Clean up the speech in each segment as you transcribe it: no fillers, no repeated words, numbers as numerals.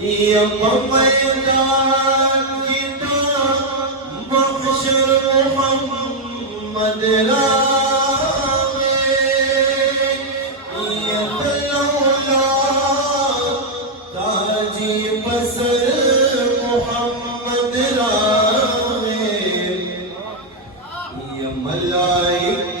يا ميدان كتاب محشر محمد راوي يا تلولا تاجي بسر محمد راوي يا ملائك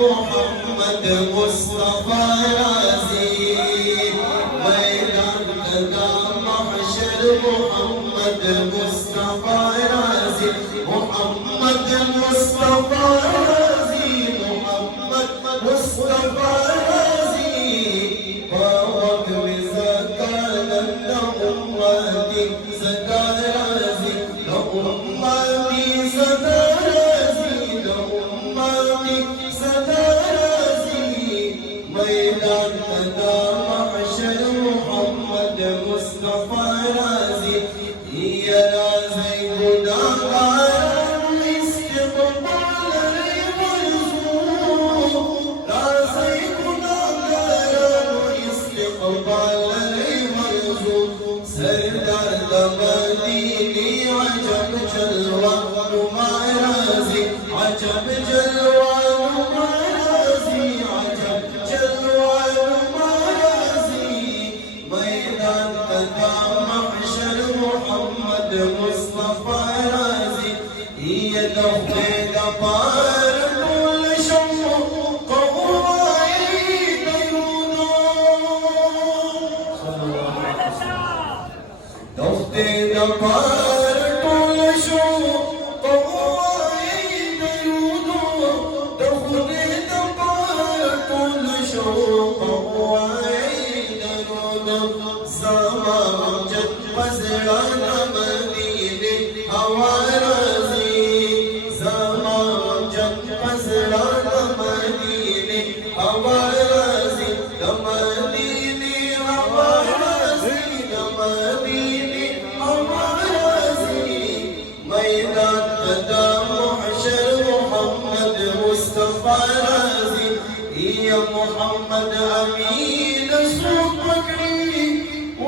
محمد مصطفى رازي ميدان تدا محشر محمد مصطفى رازي محمد مصطفى رازي محمد مصطفى رازي فوق مزكاة لأمتي زكا رازي لأمتي زكا رازي لأمتي ميدان تدا محشر محمد مصطفى رازي يا رازي غداغار استقبال مرزوق رازي غداغار استقبال مرزوق سردار دمديني عجب جلوة نما رازي عجب جلوة نما رازي عجب محمد مصطفى رازي هي توحيد بار كل شوق قواعد توحيد بار كل شوق قواعد توحيد بار كل شوق قواعد زمان جد مزرعة مدينة هوا رازي زمان جد مزرعة مدينة هوا رازي مدينة هوا رازي مدينة هوا رازي ميدان تدا محشر محمد مصطفى رازي يا محمد أمين صوتك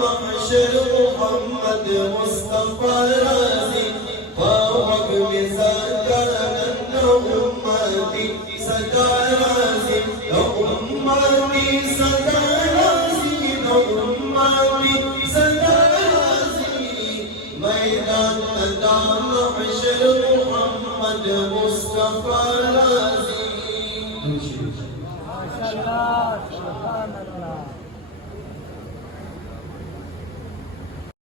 محشر محمد مصطفى رازي فوق مزكاة أمتي سدا رازي أمتي سدا رازي أمتي سدا رازي ميدان تدا محشر محمد مصطفى رازي